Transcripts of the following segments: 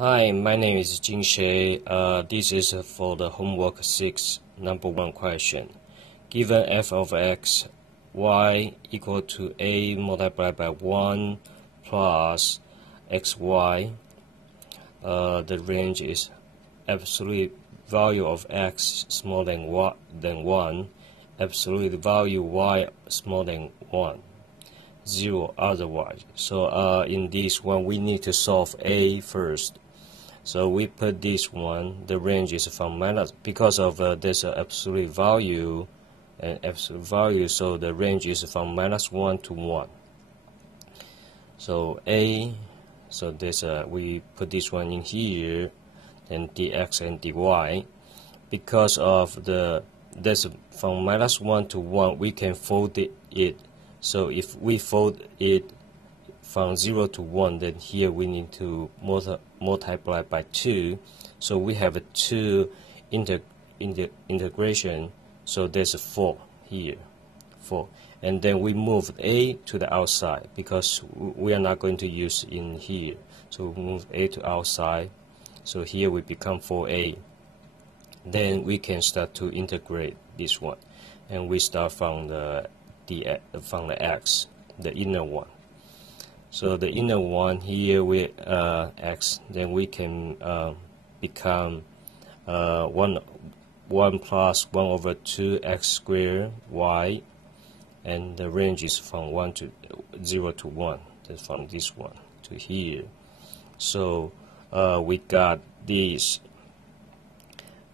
Hi, my name is Gin Sheh. This is for the homework 6, number 1 question. Given f of x, y equal to a multiplied by 1 plus xy, the range is absolute value of x smaller than 1, absolute value y smaller than 1. 0 otherwise. So in this one we need to solve a first. So we put this one, the range is from minus, because of this absolute value and absolute value, so the range is from -1 to 1. So a, so this we put this one in here, and dx and dy. Because of this from -1 to 1, we can fold it. So if we fold it from 0 to 1, then here we need to multiply by 2. So we have a 2 integration. So there's a 4 here, 4. And then we move a to the outside because we are not going to use in here. So we move a to outside. So here we become 4a. Then we can start to integrate this one, and we start from the x, the inner one. So the inner one here with x, then we can become 1 plus 1 over 2 x squared y, and the range is from 0 to 1. That's from this one to here. So we got this,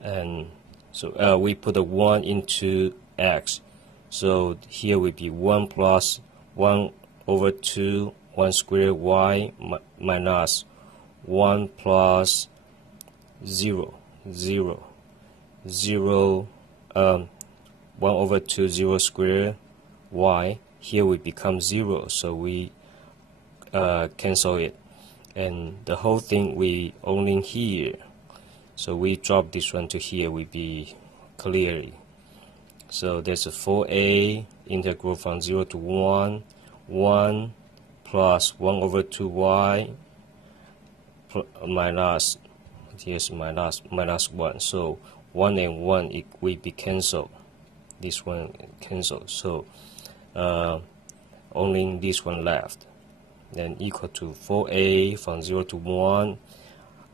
and so we put a 1 into x. So here will be 1 plus 1 over 2 1 squared y minus 1 plus 0 1 over 2 0 squared y. Here we become 0, so we cancel it, and the whole thing we only here. So we drop this one to here will be clearly. So there's a 4a integral from 0 to 1 plus 1 over 2y minus, yes, minus 1. So 1 and 1 will be cancelled. This one cancelled. So only this one left. Then equal to 4a from 0 to 1,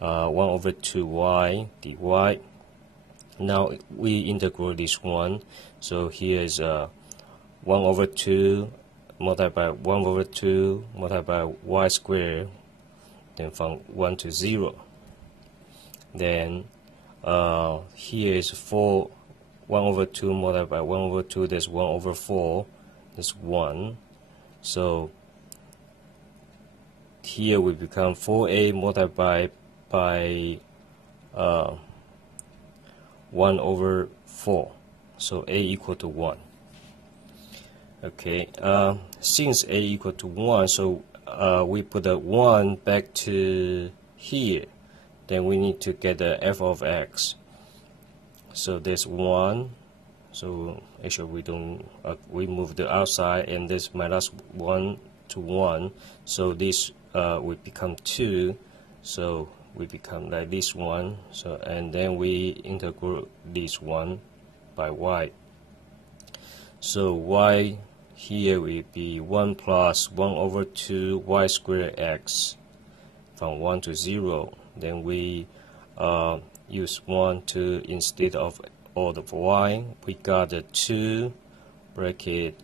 1 over 2y dy. Now we integrate this one. So here is 1 over 2 multiplied by 1 over 2 multiplied by y squared, then from 1 to 0. Then here is 1 over 2 multiplied by 1 over 2, that's 1 over 4, that's 1. So here we become 4a multiplied by 1 over 4. So a equal to 1. Okay, since a equal to 1, so we put the 1 back to here. Then we need to get the f of x. So there's 1. So actually we don't we move the outside, and this minus 1 to 1. So this will become 2. So we become like this one. So and then we integrate this one by y. So y here will be 1 plus 1 over 2 y squared x from 1 to 0. Then we use 1 to instead of all of y. We got a 2 bracket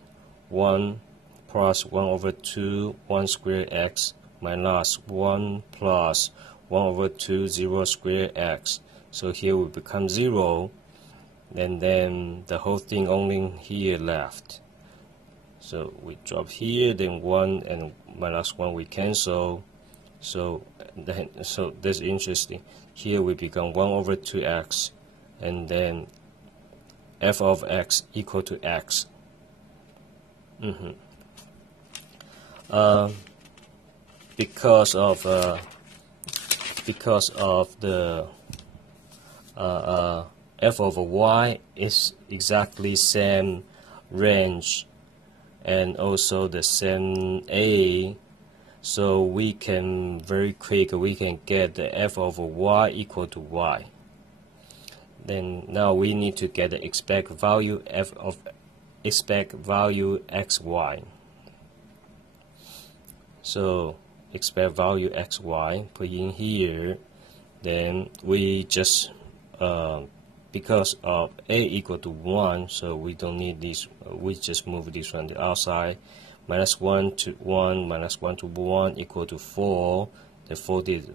1 plus 1 over 2 1 squared x minus 1 plus 1 over 2 0 squared x. So here will become 0, and then the whole thing only here left. So we drop here, then 1 and minus 1 we cancel. So that's interesting. Here we become 1 over 2x, and then f of x equal to x. Because of the f of y is exactly same range and also the same a, So we can very quick we can get the f of y equal to y. Then now we need to get the expect value f of expect value xy. So expect value xy, put in here. Then we just because of a equal to 1, so we don't need this. We just move this one to the outside. Minus 1 to 1 minus 1 to 1 equal to 4. The 4 is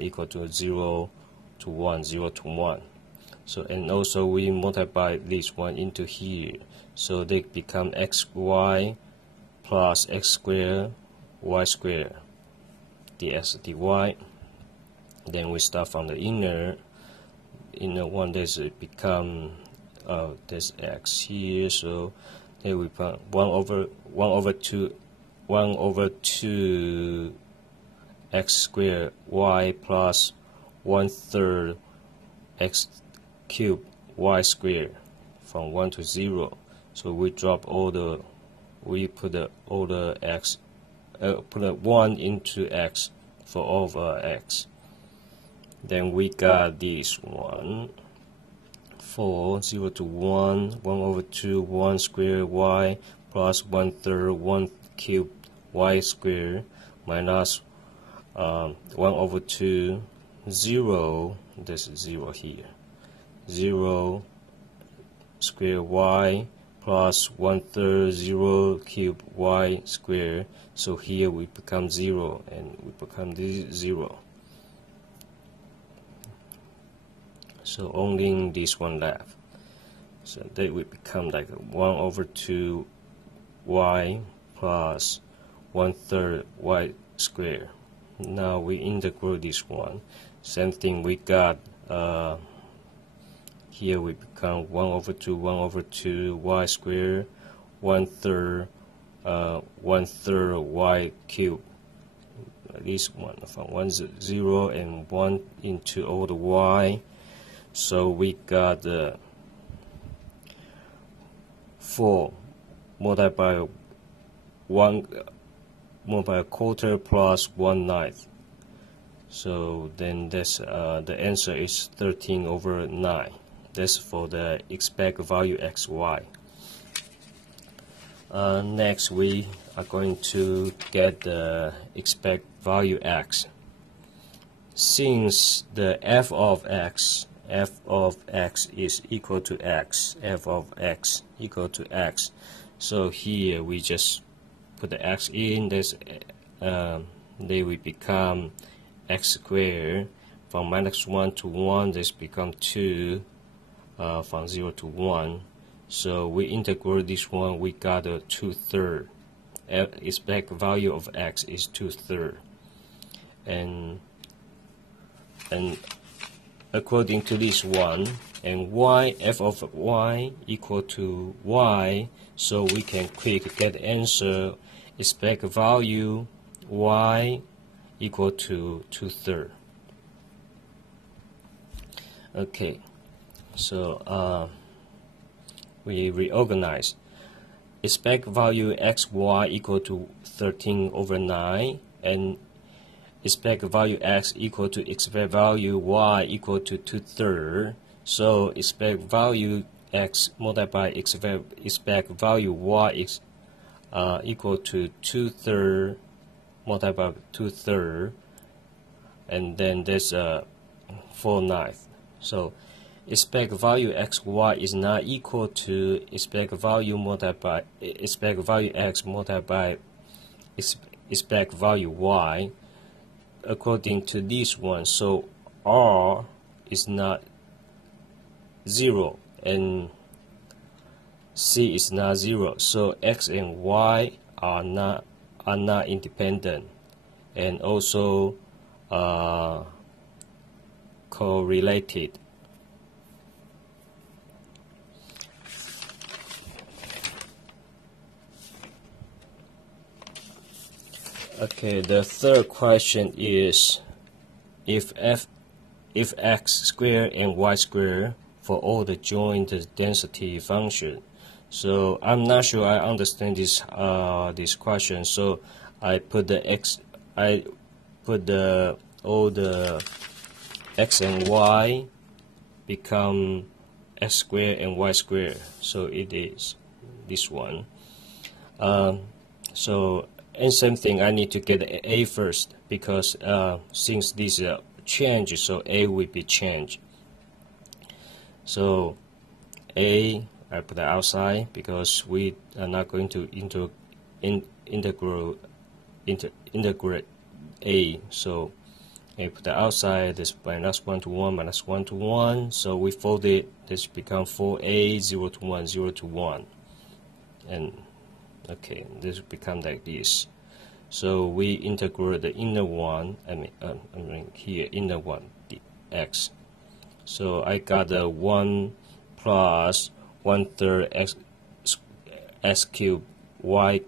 equal to 0 to 1, 0 to 1. So and also we multiply this one into here, so they become xy plus x squared y squared dx dy. Then we start from the inner one. This become this x here, so here we put 1 over 2 x squared y plus 1/3 x cubed y squared from 1 to 0. So we drop all the, we put all the x, put a 1 into x for all of x. Then we got this one, 4, 0 to 1, 1 over 2, 1 squared y plus 1/3 1 cubed y squared minus 1 over 2, 0, this is 0 here, 0 squared y plus 1/3 0 cubed y squared. So here we become 0 and we become this 0. So only this one left. So that would become like 1 over 2 y plus 1/3 y squared. Now we integrate this one. Same thing we got here we become 1 over 2 y squared 1/3 y cubed. This one from 1 0 and 1 into all the y. So we got 4 multiplied by 1 multiplied by a quarter plus 1/9. So then that's the answer is 13 over 9. That's for the expect value xy. Next we are going to get the expect value x. Since the f of x is equal to x, f of x equal to x, so here we just put the x in. This they will become x squared. From minus 1 to 1, this become 2. From 0 to 1. So we integrate this one, we got a 2/3. Expect value of x is 2/3. And according to this one, and y, f of y equal to y, so we can quick get the answer. Expect value y equal to 2/3. Okay. So we reorganize. Expect value xy equal to 13 over 9, and expect value x equal to expect value y equal to 2/3. So expect value x multiplied by expect value y is equal to 2/3 multiplied by 2/3, and then there's 4/9. So expect value xy is not equal to expect value multiplied by expect value x multiplied by expect value y according to this one. So r is not 0 and c is not 0. So x and y are not independent and also correlated. Okay, the third question is if x squared and y squared for all the joint density function. So I'm not sure I understand this question. So I put the I put all the x and y become x squared and y squared, so it is this one. So and same thing, I need to get a first, because since this change, so a will be changed. So a, I put it outside because we are not going to integrate a. So I put the outside, this minus 1 to 1, minus 1 to 1. So we fold it, this become 4a, 0 to 1, 0 to 1. And okay, this become like this. So we integrate the inner one, I mean here, inner one, the x. So I got the 1 plus 1/3 x cubed y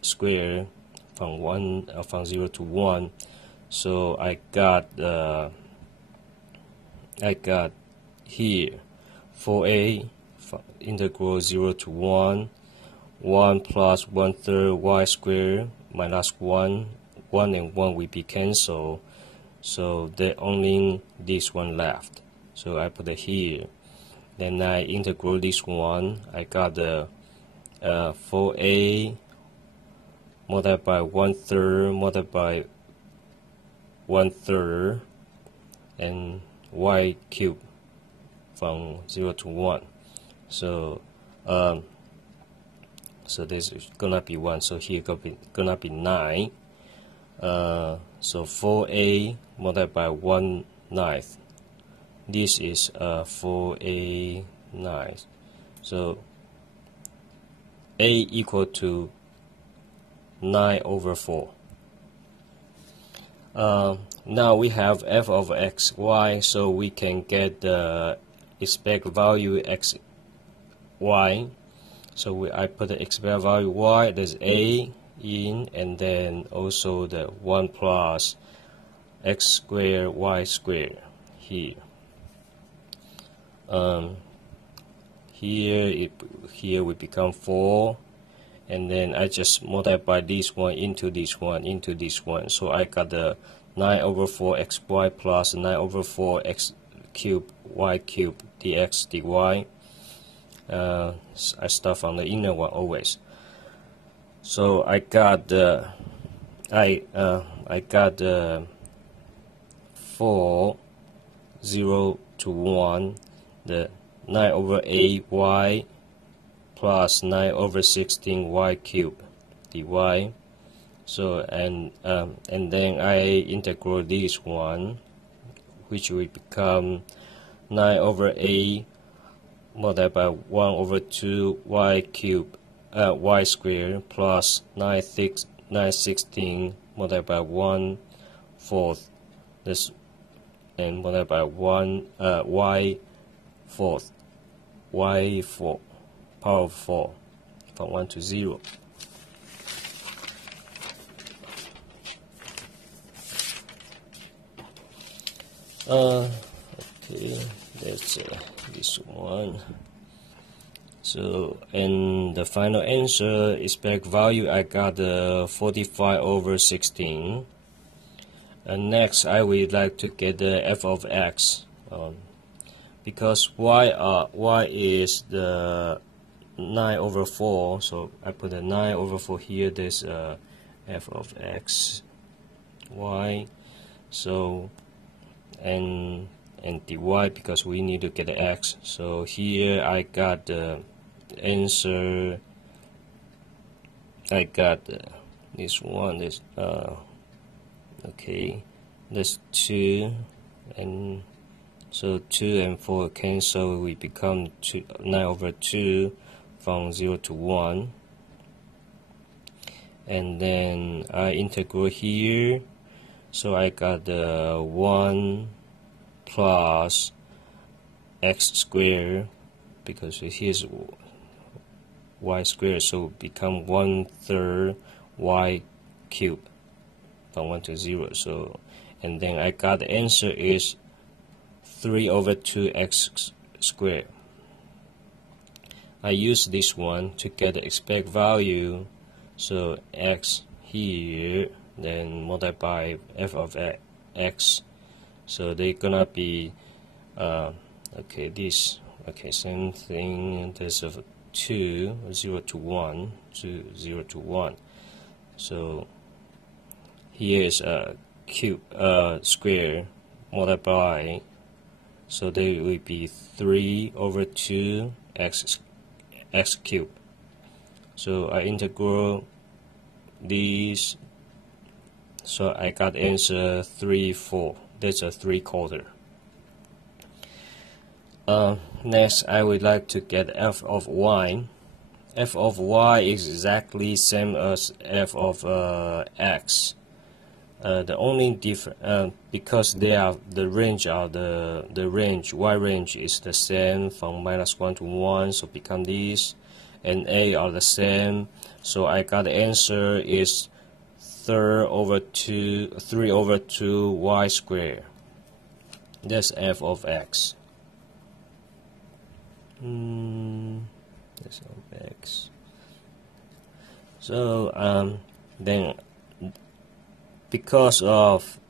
squared from 0 to 1. So I got here 4a integral 0 to 1 plus 1/3 y squared minus 1 and 1 will be cancelled, so there only this one left. So I put it here. Then I integrate this one. I got the 4a multiplied by 1/3 multiplied by 1/3 and y cubed from 0 to 1. So so this is gonna be 1. So here gonna be 9. So 4a multiplied by 1/9. This is 4a 9. So a equal to 9 over 4. Now we have f of x, y, so we can get the expected value x, y. So I put the expected value y, there's a in, and then also the 1 plus x squared y squared here. Here we become 4, and then I just multiply this one into this one into this one. So I got the 9 over 4 xy plus 9 over 4 x cubed y cubed dx dy. I start from the inner one always. So I got the 4 0 to 1, the 9 over 8 y plus 9 over 16 y cubed dy. So and then I integrate this one, which will become 9 over 8 multiplied by 1 over 2 y cubed y squared plus 9 16 multiplied by 1/4 this, and multiplied by 1 y 4th y 4 power of 4 from 1 to 0. Okay, that's this one. So, and the final answer, expected value, I got 45 over 16. And next, I would like to get the f of x, because y is the 9 over 4. So I put a 9 over 4 here. There's f of x, y. So and dy, because we need to get the x. So here I got the answer. I got this one. This okay. There's 2, and so 2 and 4 cancel. We become 9 over 2 from 0 to 1. And then I integrate here. So I got the 1 plus x squared, because here's y squared, so become 1/3 y cubed from 1 to 0. So, and then I got the answer is 3 over 2 x squared. I use this one to get the expected value. So x here, then multiply by f of x. So they're gonna be okay, this, okay, same thing. There's a 2, 0 to 1, 0 to 1. So here is a cube, square multiply. So they will be 3 over 2 x cubed. So I integral these. So I got answer 3, 4. That's a 3/4. Next, I would like to get f of y. F of y is exactly same as f of x. The only difference, because they are the range of the range, y range is the same from -1 to 1, so become this, and a are the same. So I got the answer is 3 over 2 y squared. That's f of x. That's of x. So then, because of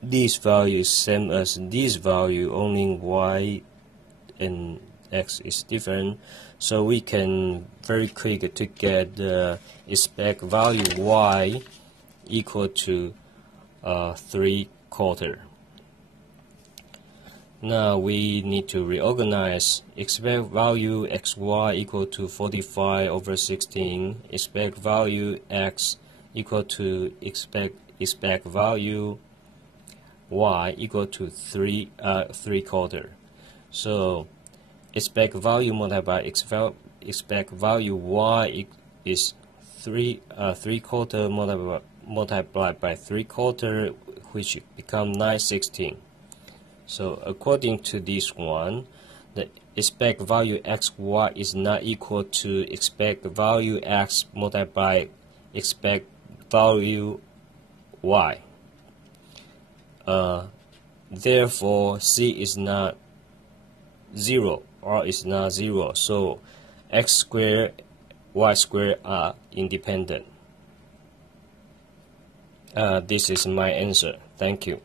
this value is same as this value, only y and x is different, so we can very quick to get the expect value y equal to 3/4. Now we need to reorganize. Expect value xy equal to 45 over 16. Expect value x equal to expect value y equal to 3/4. So expect value multiplied by expect value y is 3/4 multiplied by 3/4, which become 9/16. So according to this one, the expect value xy is not equal to expect value x multiplied by expect value y. Therefore, c is not 0, or is not 0. So x squared, y squared are independent. This is my answer. Thank you.